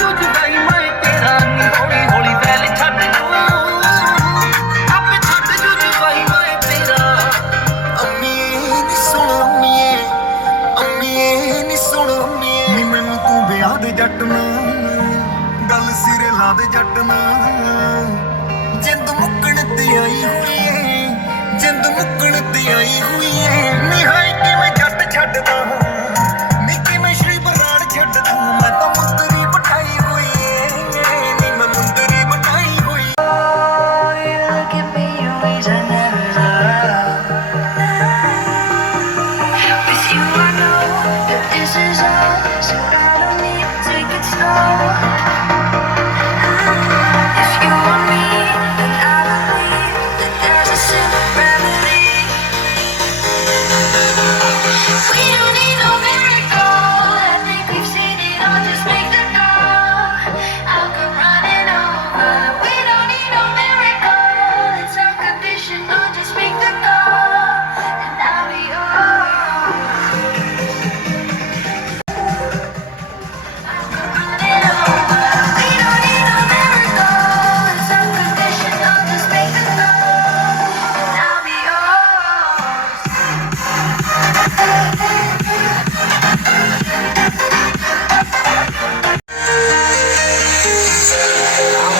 ਜੂ ਜੁਦਾਈ ਮੈਂ ਤੇਰਾ ਨੀ ਹੌਲੀ ਹੌਲੀ ਵੈਲ ਛੱਡ ਜੂ ਆਪੇ ਛੱਡ ਜੂ ਜੁਦਾਈ ਮੈਂ ਤੇਰਾ ਅੰਮੀਏ ਨੀ ਸੁਣ ਅੰਮੀਏ ਨੀ ਸੁਣ ਅੰਮੀਏ ਨੀ ਮੈਨੂੰ ਤੂੰ ਵਿਆਹ ਦੇ ਜੱਟ ਨਾ ਗੱਲ ਸਿਰੇ ਲਾ ਦੇ ਜੱਟ ਨਾ ਜਿੰਦ ਮੁੱਕਣ ਤੇ ਆਈ ਹੋਈ ਏ ਜਿੰਦ ਮੁੱਕਣ ਤੇ ਆਈ ਹੋਈ ਏ ਨੀ ਹਾਏ ਕਿਵੇਂ ਜੱਟ ਛੱਡਦਾ ਨੀ ਕਿਵੇਂ ਸ਼੍ਰੀ ਬਰਾੜ ਛੱਡਦਾ ਮੈਂ ਤਾਂ ਮੁੰਦਰੀ ਬਿਠਾਈ ਹੋਈ ਏ ਨੀ ਮੈਂ ਮੁੰਦਰੀ ਬਿਠਾਈ ਹੋਈ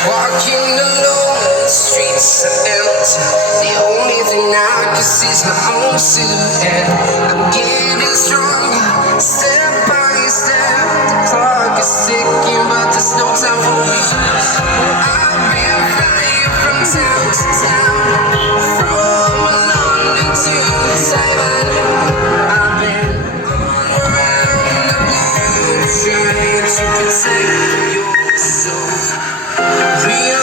Walking alone, the streets are empty. The only thing I can see is my own silhouette. I'm getting stronger, step by step. The clock is ticking, but there's no time for me. I've been flying from town to town, from London to Taiwan. I've been all around the globe trying to protect your soul. Real